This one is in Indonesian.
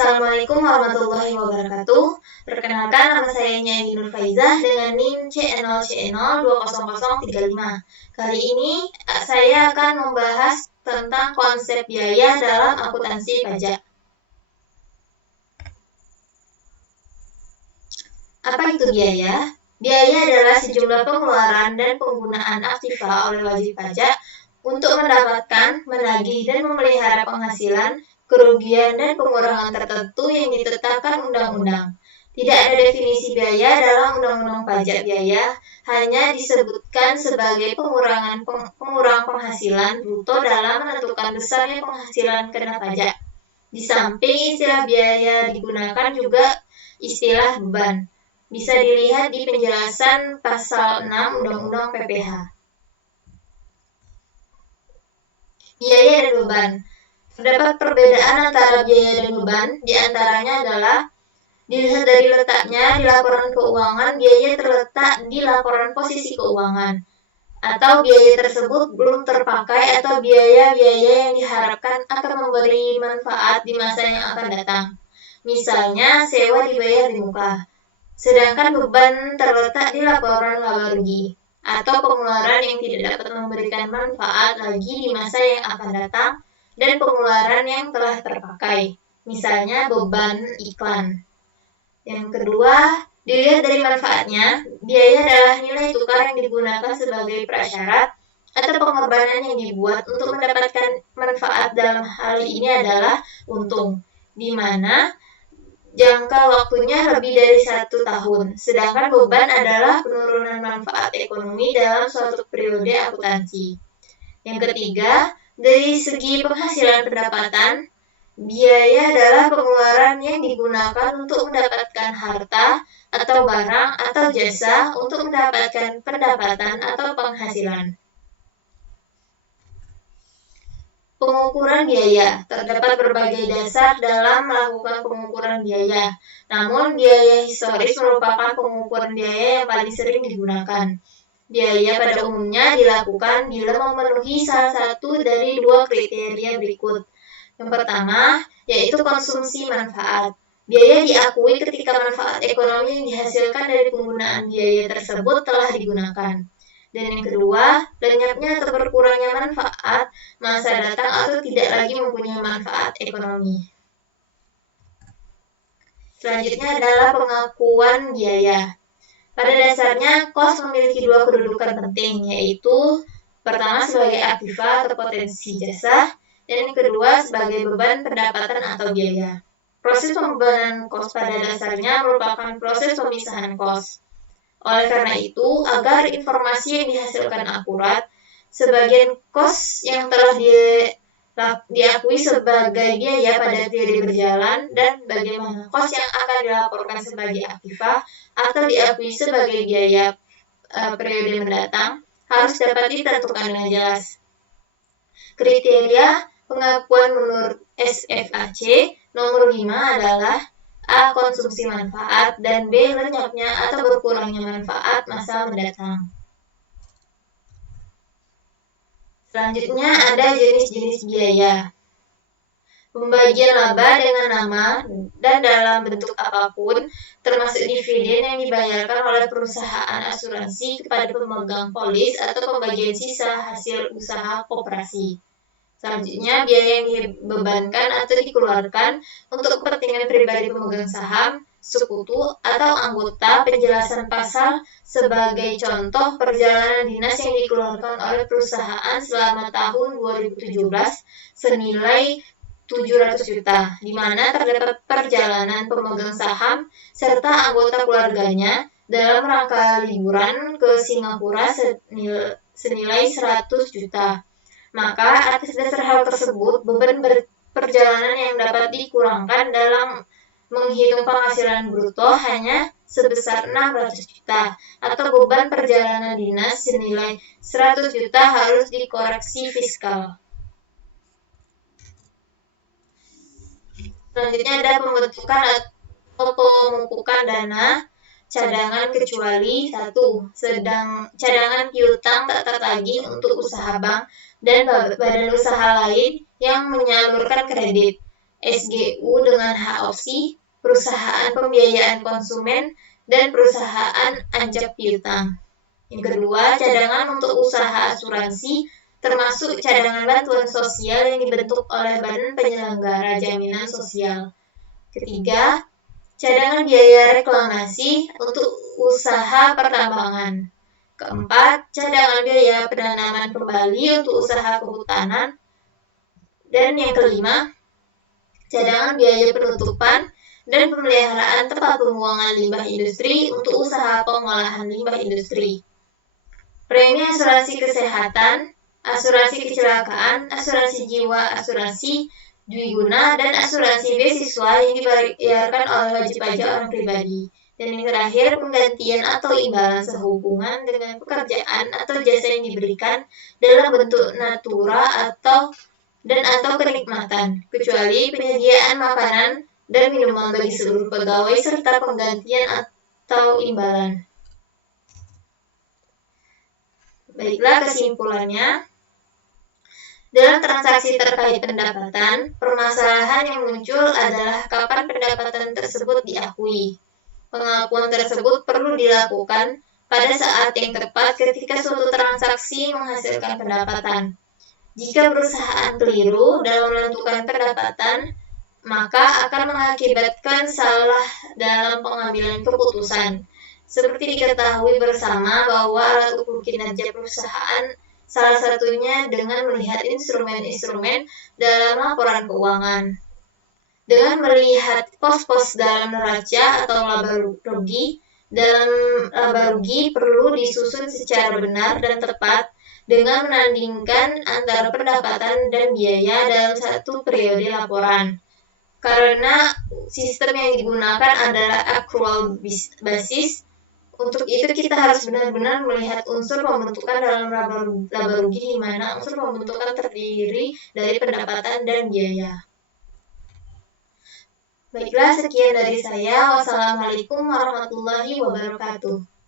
Assalamualaikum warahmatullahi wabarakatuh. Perkenalkan, nama saya Nyai Nur Faizah dengan NIM C0C0200035. Kali ini saya akan membahas tentang konsep biaya dalam akuntansi pajak. Apa itu biaya? Biaya adalah sejumlah pengeluaran dan penggunaan aktiva oleh wajib pajak untuk mendapatkan, menagih, dan memelihara penghasilan, kerugian, dan pengurangan tertentu yang ditetapkan undang-undang. Tidak ada definisi biaya dalam undang-undang pajak biaya, hanya disebutkan sebagai pengurang penghasilan bruto dalam menentukan besarnya penghasilan kena pajak. Di samping istilah biaya digunakan juga istilah beban. Bisa dilihat di penjelasan pasal 6 Undang-Undang PPH. Biaya dan beban. Terdapat perbedaan antara biaya dan beban, di antaranya adalah dilihat dari letaknya di laporan keuangan, biaya terletak di laporan posisi keuangan, atau biaya tersebut belum terpakai atau biaya-biaya yang diharapkan akan memberi manfaat di masa yang akan datang. Misalnya, sewa dibayar di muka. Sedangkan beban terletak di laporan laba rugi atau pengeluaran yang tidak dapat memberikan manfaat lagi di masa yang akan datang dan pengeluaran yang telah terpakai, misalnya beban iklan. Yang kedua, dilihat dari manfaatnya, biaya adalah nilai tukar yang digunakan sebagai prasyarat atau pengorbanan yang dibuat untuk mendapatkan manfaat. Dalam hal ini adalah untung, di mana jangka waktunya lebih dari 1 tahun, sedangkan beban adalah penurunan manfaat ekonomi dalam suatu periode akuntansi. Yang ketiga, dari segi penghasilan pendapatan, biaya adalah pengeluaran yang digunakan untuk mendapatkan harta atau barang atau jasa untuk mendapatkan pendapatan atau penghasilan. Pengukuran biaya. Terdapat berbagai dasar dalam melakukan pengukuran biaya. Namun, biaya historis merupakan pengukuran biaya yang paling sering digunakan. Biaya pada umumnya dilakukan bila memenuhi salah satu dari 2 kriteria berikut. Yang pertama, yaitu konsumsi manfaat. Biaya diakui ketika manfaat ekonomi yang dihasilkan dari penggunaan biaya tersebut telah digunakan. Dan yang kedua, lenyapnya atau berkurangnya manfaat masa datang atau tidak lagi mempunyai manfaat ekonomi. Selanjutnya adalah pengakuan biaya. Pada dasarnya, kos memiliki 2 kedudukan penting, yaitu pertama sebagai aktiva atau potensi jasa, dan yang kedua sebagai beban pendapatan atau biaya. Proses pembebanan kos pada dasarnya merupakan proses pemisahan kos. Oleh karena itu, agar informasi yang dihasilkan akurat, sebagian kos yang telah diakui sebagai biaya pada periode berjalan dan bagaimana kos yang akan dilaporkan sebagai aktiva atau diakui sebagai biaya periode mendatang harus dapat ditentukan dengan jelas. Kriteria pengakuan menurut SFAC nomor 5 adalah A. Konsumsi manfaat, dan B. Lenyapnya atau berkurangnya manfaat masa mendatang. Selanjutnya ada jenis-jenis biaya. Pembagian laba dengan nama dan dalam bentuk apapun, termasuk dividen yang dibayarkan oleh perusahaan asuransi kepada pemegang polis atau pembagian sisa hasil usaha koperasi. Selanjutnya, biaya yang dibebankan atau dikeluarkan untuk kepentingan pribadi pemegang saham, sekutu, atau anggota. Penjelasan pasal sebagai contoh perjalanan dinas yang dikeluarkan oleh perusahaan selama tahun 2017 senilai 700 juta, di mana terdapat perjalanan pemegang saham serta anggota keluarganya dalam rangka liburan ke Singapura senilai 100 juta. Maka atas dasar hal tersebut, beban perjalanan yang dapat dikurangkan dalam menghitung penghasilan bruto hanya sebesar 600 juta, atau beban perjalanan dinas senilai 100 juta harus dikoreksi fiskal. Selanjutnya ada pembentukan atau pemupukan dana cadangan kecuali 1. Cadangan piutang tak tertagih untuk usaha bank dan badan usaha lain yang menyalurkan kredit. SGU dengan hak opsi, perusahaan pembiayaan konsumen, dan perusahaan anjak piutang. Yang kedua, cadangan untuk usaha asuransi, termasuk cadangan bantuan sosial yang dibentuk oleh Badan Penyelenggara Jaminan Sosial. Ketiga, cadangan biaya reklamasi untuk usaha pertambangan. Keempat, cadangan biaya penanaman kembali untuk usaha kehutanan. Dan yang kelima, cadangan biaya penutupan dan pemeliharaan tempat pembuangan limbah industri untuk usaha pengolahan limbah industri. Premi asuransi kesehatan, asuransi kecelakaan, asuransi jiwa, asuransi dwiguna, dan asuransi beasiswa yang dibayarkan oleh wajib pajak orang pribadi. Dan yang terakhir, penggantian atau imbalan sehubungan dengan pekerjaan atau jasa yang diberikan dalam bentuk natura atau kenikmatan, kecuali penyediaan makanan dan minuman bagi seluruh pegawai serta penggantian atau imbalan. Baiklah, kesimpulannya, dalam transaksi terkait pendapatan, permasalahan yang muncul adalah kapan pendapatan tersebut diakui. Pengakuan tersebut perlu dilakukan pada saat yang tepat ketika suatu transaksi menghasilkan pendapatan. Jika perusahaan keliru dalam menentukan pendapatan, maka akan mengakibatkan salah dalam pengambilan keputusan. Seperti diketahui bersama bahwa alat ukur kinerja perusahaan salah satunya dengan melihat instrumen-instrumen dalam laporan keuangan. Dengan melihat pos-pos dalam neraca atau laba rugi, dalam laba rugi perlu disusun secara benar dan tepat dengan menandingkan antara pendapatan dan biaya dalam satu periode laporan. Karena sistem yang digunakan adalah accrual basis, untuk itu kita harus benar-benar melihat unsur pembentukan dalam laba rugi, di mana unsur pembentukan terdiri dari pendapatan dan biaya. Baiklah, sekian dari saya. Wassalamualaikum warahmatullahi wabarakatuh.